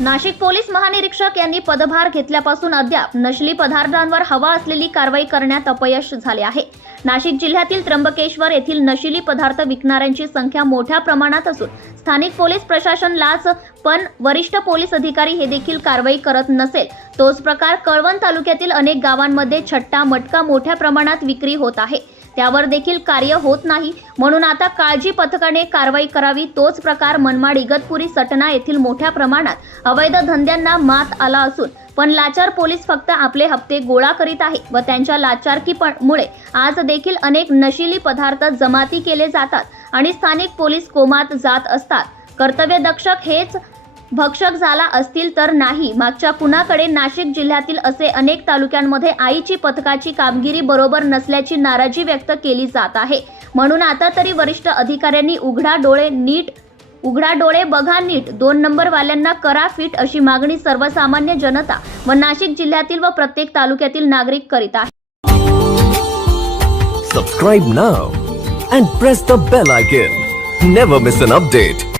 Nashik police महानिरीक्षक यांनी पदभार घेतल्यापासून अद्याप नशली पदार्थांवर हवा असलेली कारवाई करण्यात अपयश झाले आहे. नाशिक जिल्ह्यातील त्र्यंबकेश्वर येथील नशिली पदार्थ विकणाऱ्यांची संख्या मोठ्या प्रमाणात असून स्थानिक पोलीस प्रशासन लाच पण वरिष्ठ पोलीस अधिकारी हे देखील कारवाई करत नसेल. तोच प्रकार कळवण तालुक्यातील अनेक गावांमध्ये छट्टा मटका मोठ्या प्रमाणात विक्री होत आहे. त्यावर देखील कार्य होत नाही. म्हणून आता काळजी पथकाने कारवाई करावी तोच प्रकार मनमाड इगतपुरी सटना येथील मोठ्या प्रमाणात अवैध धंद्यांना मात आला असून पण लाचार पोलीस फक्त आपले हप्ते गोळा करीत आहे व त्यांच्या लाचारकीमुळे आज देखील अनेक नशिली पदार्थ जमाती केले जातात आणि स्थानिक पोलीस कोमात जात असतात. कर्तव्य दक्षक हेच भक्षक झाला असतील तर नाही. मागच्या कुणाकडे नाशिक जिल्ह्यातील असे अनेक तालुक्यांमध्ये आईची पथकाची कामगिरी बरोबर नसल्याची नाराजी व्यक्त केली जात आहे. म्हणून आता तरी वरिष्ठ अधिकाऱ्यांनी उघडा डोळे नीट उघडा डोळे बघा नीट. दोन नंबर वाल्यांना करा फिट अशी मागणी सर्वसामान्य जनता व नाशिक जिल्ह्यातील व प्रत्येक तालुक्यातील नागरिक करीत आहे. Subscribe now and press the bell icon never miss an update